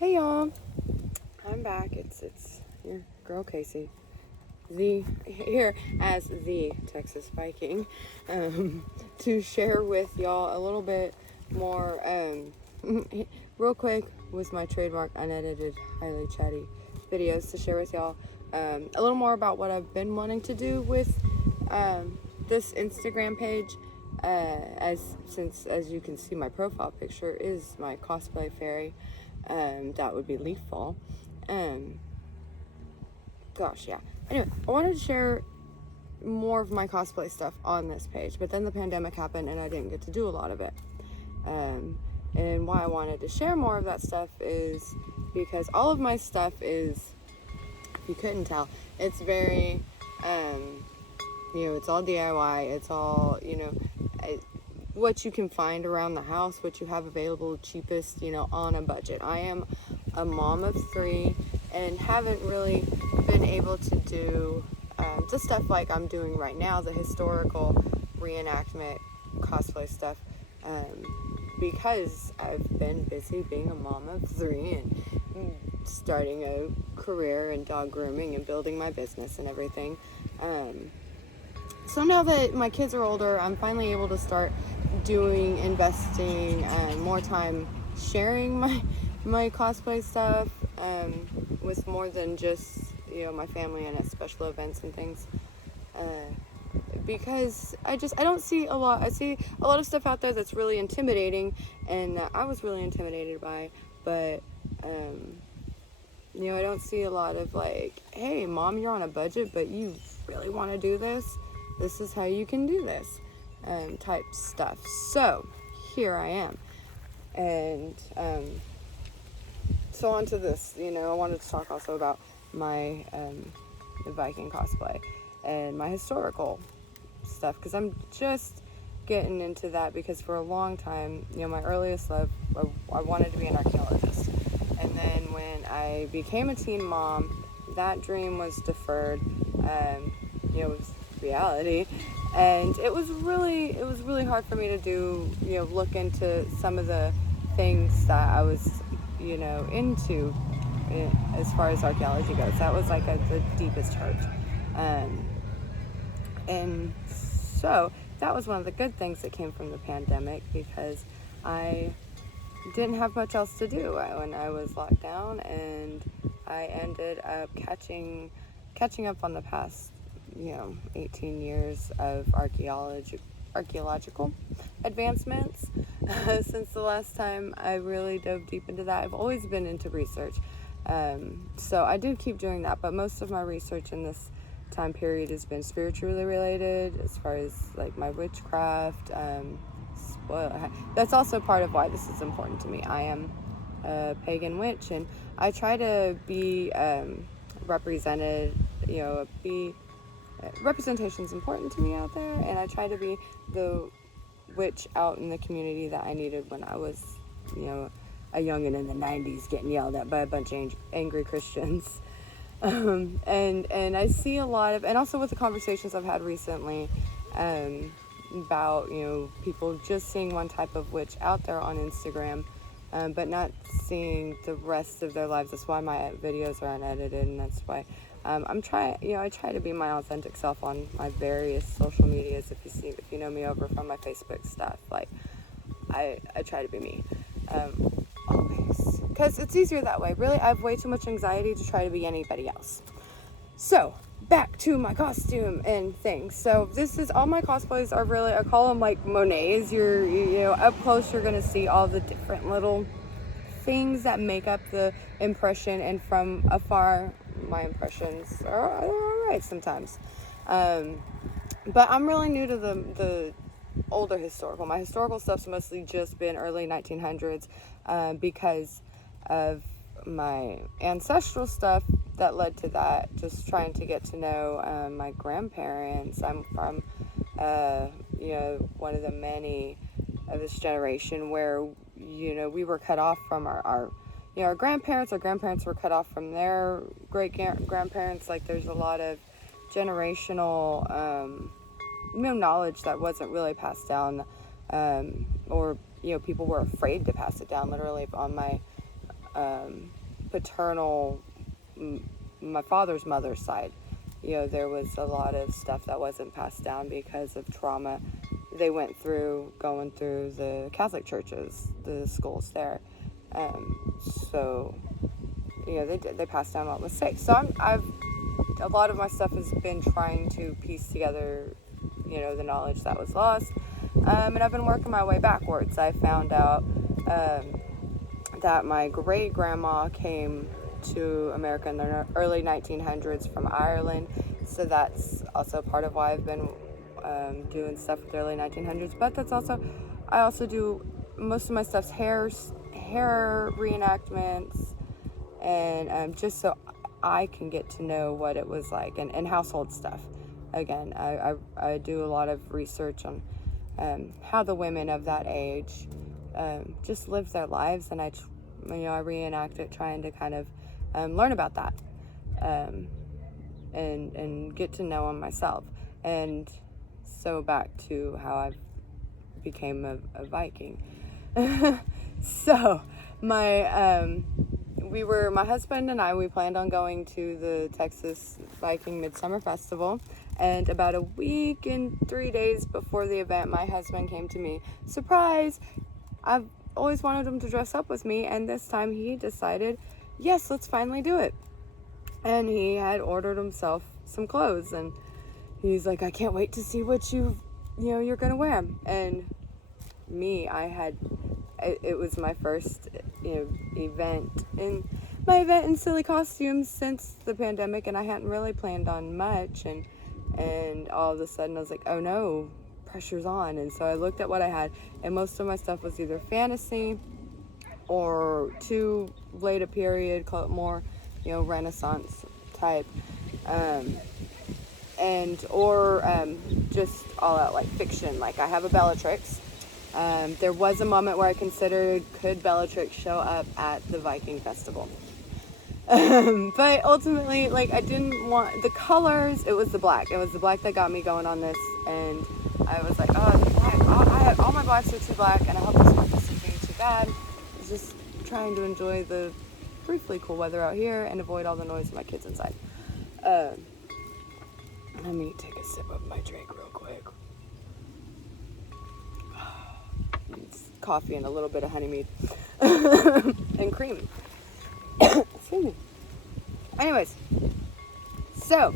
Hey y'all, I'm back. It's your girl Casey, here as the Texas Viking, to share with y'all a little bit more, real quick, with my trademark unedited, highly chatty videos to share with y'all a little more about what I've been wanting to do with this Instagram page. As you can see, my profile picture is my cosplay fairy. That would be Leafball. Gosh, yeah. Anyway, I wanted to share more of my cosplay stuff on this page, but then the pandemic happened and I didn't get to do a lot of it. And why I wanted to share more of that stuff is because all of my stuff is, if you couldn't tell, it's very, it's all DIY. It's all, what you can find around the house, what you have available cheapest, on a budget. I am a mom of 3 and haven't really been able to do the stuff like I'm doing right now, the historical reenactment cosplay stuff, because I've been busy being a mom of 3 and starting a career in dog grooming and building my business and everything. So now that my kids are older, I'm finally able to start investing more time sharing my cosplay stuff with more than just my family and at special events and things, because I don't see a lot. I see a lot of stuff out there that's really intimidating and that I was really intimidated by, but I don't see a lot of like, hey mom, you're on a budget but you really want to do this is how you can do this type stuff. So here I am, and so on to this. I wanted to talk also about my Viking cosplay and my historical stuff, because I'm just getting into that, because for a long time, my earliest love, I wanted to be an archaeologist, and then when I became a teen mom, that dream was deferred. It was reality, and it was really hard for me to do, look into some of the things that I was into as far as archaeology goes. That was like the deepest hurt, and so that was one of the good things that came from the pandemic, because I didn't have much else to do when I was locked down, and I ended up catching up on the past 18 years of archaeological advancements since the last time I really dove deep into that. I've always been into research, so I do keep doing that, but most of my research in this time period has been spiritually related, as far as like my witchcraft. That's also part of why this is important to me. I am a pagan witch, and I try to be represented, representation is important to me out there, and I try to be the witch out in the community that I needed when I was, a youngin' in the 90s getting yelled at by a bunch of angry Christians. And I see a lot of, and also with the conversations I've had recently, about, people just seeing one type of witch out there on Instagram, but not seeing the rest of their lives. That's why my videos are unedited, and that's why I try to be my authentic self on my various social medias. If you know me over from my Facebook stuff, like I try to be me, always, because it's easier that way. Really, I have way too much anxiety to try to be anybody else. So back to my costume and things. So this is, all my cosplays are really, I call them like Monets. You're up close, you're gonna see all the different little things that make up the impression, and from afar my impressions are alright sometimes, but I'm really new to the older historical. My historical stuff's mostly just been early 1900s, because of my ancestral stuff that led to that, just trying to get to know my grandparents. I'm from one of the many of this generation where we were cut off from our grandparents. Our grandparents were cut off from their great grandparents. Like, there's a lot of generational knowledge that wasn't really passed down, or people were afraid to pass it down, literally, on my paternal, my father's mother's side, there was a lot of stuff that wasn't passed down because of trauma they went through going through the Catholic churches, the schools there. So, they passed down a lot of mistakes. So a lot of my stuff has been trying to piece together, the knowledge that was lost. And I've been working my way backwards. I found out that my great-grandma came to America in the early 1900s from Ireland. So that's also part of why I've been doing stuff with the early 1900s. But I also do most of my stuff's hair reenactments, and just so I can get to know what it was like, and household stuff. Again, I do a lot of research on how the women of that age just lived their lives, and I reenact it, trying to kind of learn about that and get to know them myself. And so back to how I became a Viking. So my husband and I planned on going to the Texas Viking Midsummer Festival, and about a week and 3 days before the event, my husband came to me. Surprise! I've always wanted him to dress up with me, and this time he decided, yes, let's finally do it. And he had ordered himself some clothes, and he's like, I can't wait to see what you're gonna wear. And me, it was my first event in silly costumes since the pandemic, and I hadn't really planned on much, and all of a sudden I was like, oh no, pressure's on. And so I looked at what I had, and most of my stuff was either fantasy or too late a period, more Renaissance type, or just all out like fiction. Like I have a Bellatrix. There was a moment where I considered, could Bellatrix show up at the Viking Festival? But ultimately, I didn't want the colors. It was the black. It was the black that got me going on this. And I was like, all my blacks are too black, and I hope this one doesn't be too bad. I was just trying to enjoy the briefly cool weather out here and avoid all the noise of my kids inside. Let me take a sip of my drink real quick. It's coffee and a little bit of honey mead and cream. Excuse me. Anyways, so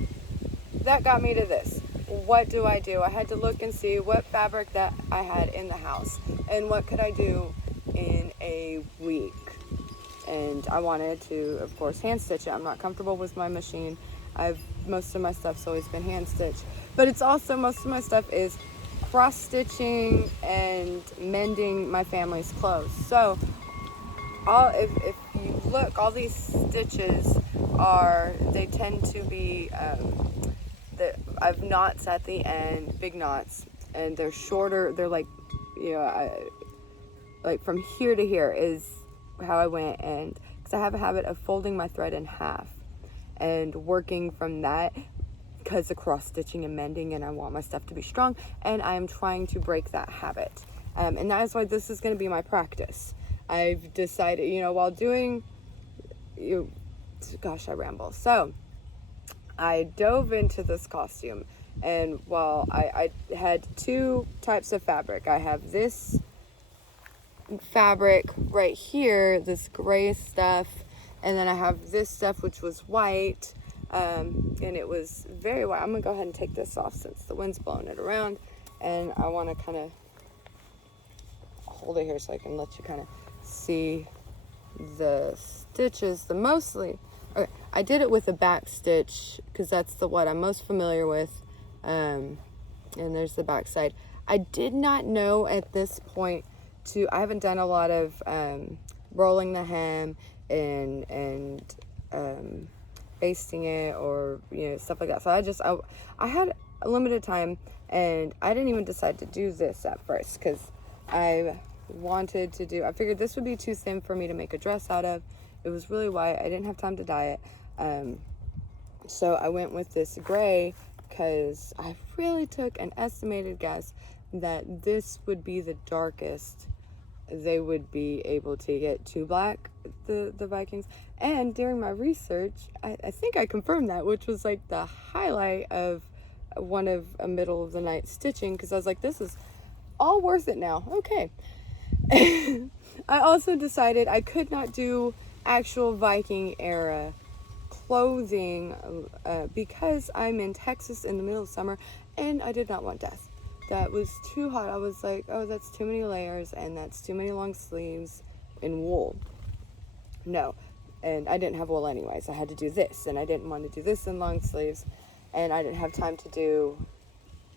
that got me to this. What do? I had to look and see what fabric that I had in the house and what could I do in a week. And I wanted to, of course, hand stitch it. I'm not comfortable with my machine. Most of my stuff's always been hand stitched, but it's also, most of my stuff is cross stitching and mending my family's clothes. So if you look, all these stitches they tend to be I've knots at the end, big knots, and they're shorter. They're like from here to here is how I went, and because I have a habit of folding my thread in half and working from that, because of cross stitching and mending, and I want my stuff to be strong, and I am trying to break that habit, and that is why this is going to be my practice. I've decided, while doing, gosh, I ramble. So I dove into this costume, and while I had two types of fabric. I have this fabric right here, this gray stuff, and then I have this stuff which was white, and it was very white. I'm gonna go ahead and take this off since the wind's blowing it around, and I want to kind of hold it here so I can let you kind of see the stitches. Okay, I did it with a back stitch because that's what I'm most familiar with, and there's the back side. I did not know at this point I haven't done a lot of rolling the hem and basting it or stuff like that. So I had a limited time, and I didn't even decide to do this at first because I figured this would be too thin for me to make a dress out of. It was really white. I didn't have time to dye it. So I went with this gray because I really took an estimated guess that this would be the darkest they would be able to get to black. the Vikings. And during my research, I think I confirmed that, which was like the highlight of one of a middle of the night stitching, because I was like, this is all worth it now. Okay. I also decided I could not do actual Viking era clothing because I'm in Texas in the middle of summer, and I did not want death. That was too hot. I was like, oh, that's too many layers, and that's too many long sleeves in wool. No. And I didn't have wool anyways. I had to do this, and I didn't want to do this in long sleeves, and I didn't have time to do,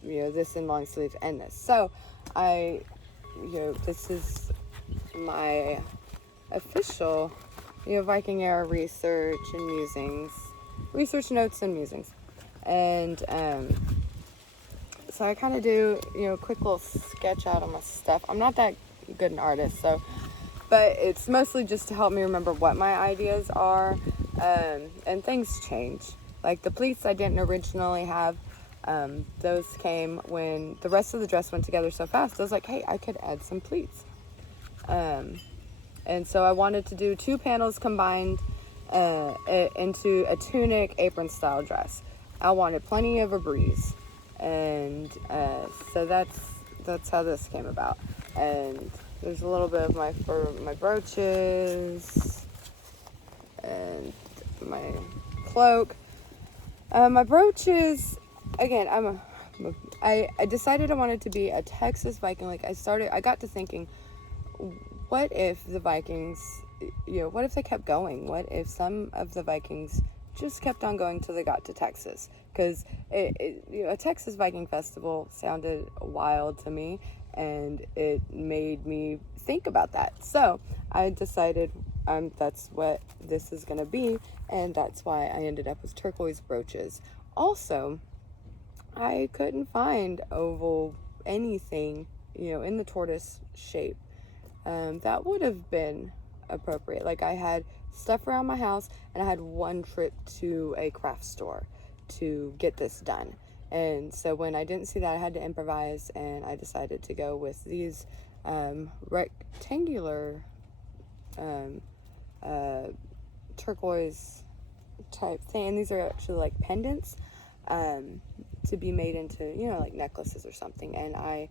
this in long sleeves and this. So this is my official, Viking era research and musings, research notes and musings. And so I kind of do, a quick little sketch out of my stuff. I'm not that good an artist, but it's mostly just to help me remember what my ideas are, and things change. Like the pleats I didn't originally have, those came when the rest of the dress went together so fast. I was like, hey, I could add some pleats. And so I wanted to do 2 panels combined into a tunic apron style dress. I wanted plenty of a breeze. And so that's how this came about. And there's a little bit of my brooches and my cloak. My brooches, again, I decided I wanted to be a Texas Viking. Like I got to thinking, what if the Vikings, what if they kept going? What if some of the Vikings just kept on going till they got to Texas? Because a Texas Viking Festival sounded wild to me, and it made me think about that. So I decided that's what this is going to be, and that's why I ended up with turquoise brooches. Also, I couldn't find oval anything, in the tortoise shape. That would have been appropriate. Like I had stuff around my house, and I had one trip to a craft store to get this done. And so when I didn't see that, I had to improvise, and I decided to go with these rectangular turquoise type thing. And these are actually like pendants to be made into, like necklaces or something. And I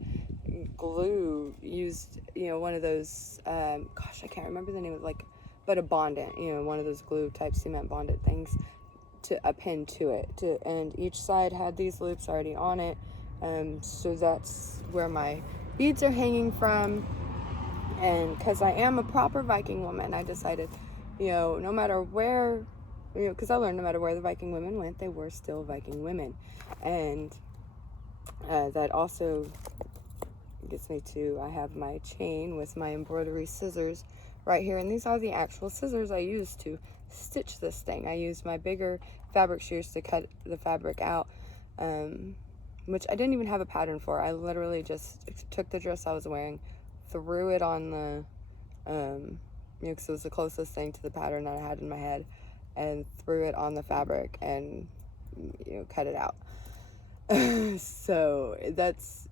used one of those I can't remember the name of but a bondant, one of those glue type cement bondant things to a pin to it, and each side had these loops already on it, so that's where my beads are hanging from. And because I am a proper Viking woman, I decided, no matter where, because I learned no matter where the Viking women went, they were still Viking women. And that also gets me to, I have my chain with my embroidery scissors right here, and these are the actual scissors I used to stitch this thing. I used my bigger fabric shears to cut the fabric out, which I didn't even have a pattern for. I literally just took the dress I was wearing, threw it on the, because it was the closest thing to the pattern that I had in my head, and threw it on the fabric and, cut it out. So that's,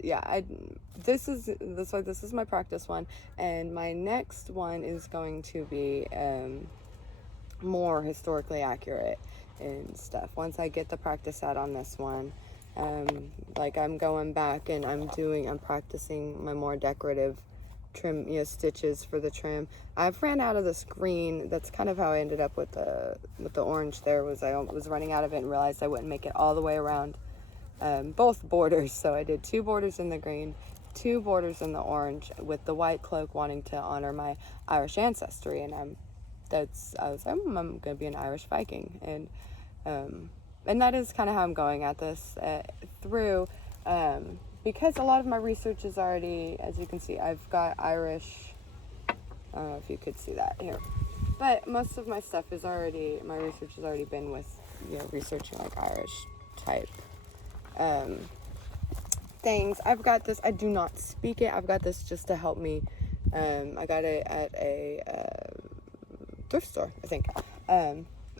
this is my practice one, and my next one is going to be more historically accurate and stuff. Once I get the practice out on this one, I'm going back and I'm practicing my more decorative trim, stitches for the trim. I've ran out of this green. That's kind of how I ended up with the orange. I was running out of it and realized I wouldn't make it all the way around both borders, so I did 2 borders in the green, 2 borders in the orange, with the white cloak wanting to honor my Irish ancestry. And I'm gonna be an Irish Viking, and that is kind of how I'm going at this through, because a lot of my research is already, as you can see, I've got Irish. I don't know if you could see that here, but most of my stuff my research has already been with researching like Irish type things. I've got this, I do not speak it, I've got this just to help me. I got it at a thrift store, I think.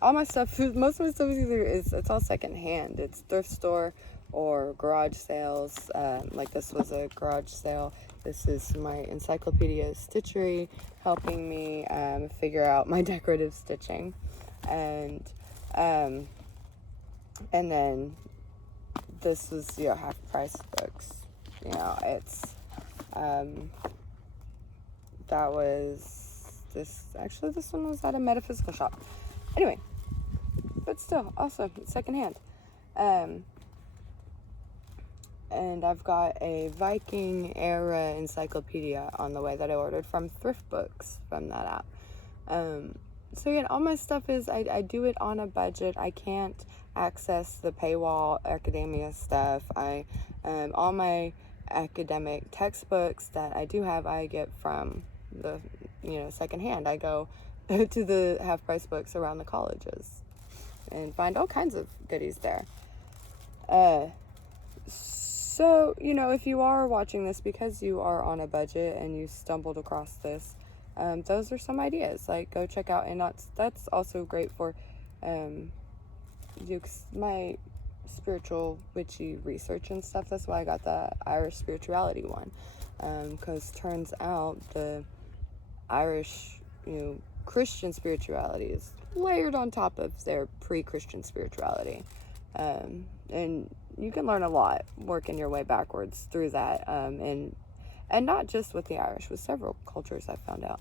All my stuff, most of my stuff it's all secondhand. It's thrift store or garage sales. Like this was a garage sale. This is my encyclopedia stitchery, helping me figure out my decorative stitching. And then this was, you know, half price books. You know, it's that was this. Actually, this one was at a metaphysical shop. Anyway, but still, also secondhand. And I've got a Viking era encyclopedia on the way that I ordered from Thrift Books from that app. So yeah, all my stuff is, I do it on a budget. I can't access the paywall academia stuff. All my academic textbooks that I do have, I get from the, you know, secondhand. I go to the half-price books around the colleges and find all kinds of goodies there. So, you know, if you are watching this because you are on a budget and you stumbled across this, those are some ideas. Like, go check out, and that's also great for my spiritual witchy research and stuff. That's why I got the Irish spirituality one, because turns out the Irish, you know, Christian spirituality is layered on top of their pre-Christian spirituality, and you can learn a lot working your way backwards through that, and not just with the Irish, with several cultures I found out.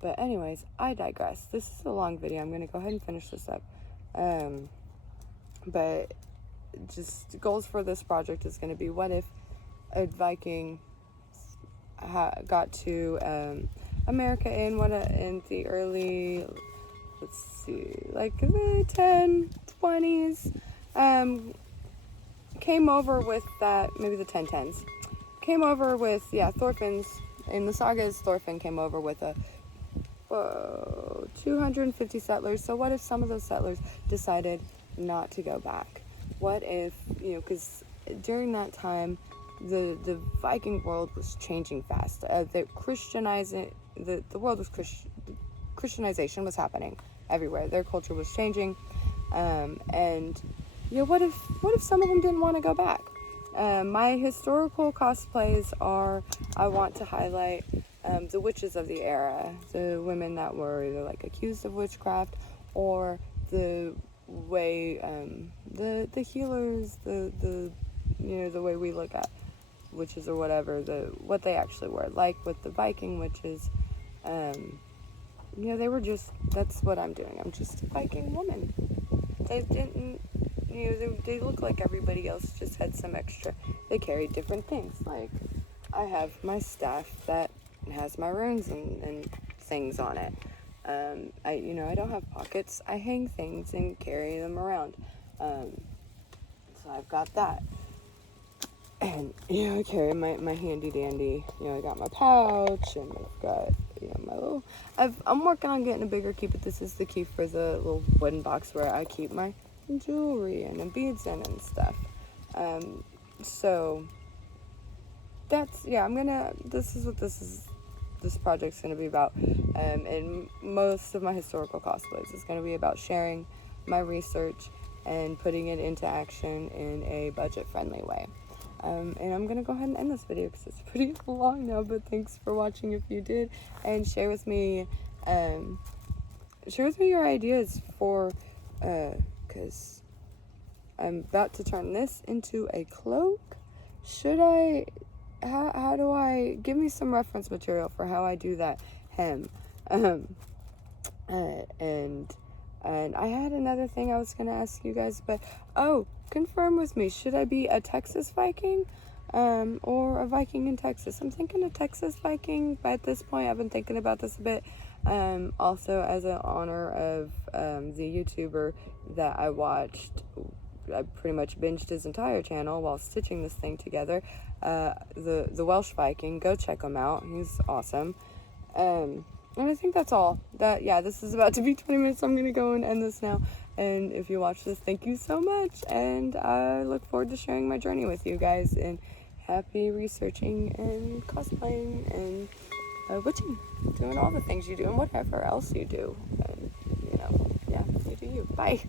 But anyways, I digress. This is a long video. I'm going to go ahead and finish this up. But just goals for this project is going to be, what if a Viking got to America in the early, let's see, like the 1020s, came over with that, maybe the 1010s, came over with, Thorfinn's, in the sagas, Thorfinn came over with 250 settlers. So what if some of those settlers decided not to go back? What if, you know, because during that time, the Viking world was changing fast. The world was Christianization was happening everywhere. Their culture was changing, and you know, what if some of them didn't want to go back? My historical cosplays are, I want to highlight the witches of the era, the women that were either like accused of witchcraft, or the way the healers, the you know, the way we look at witches or whatever, what they actually were. Like with the Viking witches, you know, they were just, that's what I'm doing. I'm just a Viking woman. They didn't, you know, they look like everybody else, just had some extra. They carried different things. Like, I have my staff that has my runes and things on it. I don't have pockets. I hang things and carry them around. So I've got that. And, you know, I carry my handy dandy, you know, I got my pouch, and I've got, you know, my little, I'm working on getting a bigger key, but this is the key for the little wooden box where I keep my jewelry and beads in and stuff. So that's, this is what this project's gonna be about. And most of my historical cosplays is gonna be about sharing my research and putting it into action in a budget-friendly way. And I'm gonna go ahead and end this video because it's pretty long now, but thanks for watching if you did, and share with me your ideas for, because I'm about to turn this into a cloak. How do I, give me some reference material for how I do that hem. And I had another thing I was gonna ask you guys, but confirm with me, should I be a Texas Viking or a Viking in Texas? I'm thinking a Texas Viking, but at this point I've been thinking about this a bit. Also, as an honor of the YouTuber that I watched, I pretty much binged his entire channel while stitching this thing together, the Welsh Viking. Go check him out, he's awesome. And I think that's all. This is about to be 20 minutes, so I'm gonna go and end this now. And if you watch this, thank you so much, and I look forward to sharing my journey with you guys, and happy researching and cosplaying and witching, doing all the things you do and whatever else you do. And, you do you. Bye.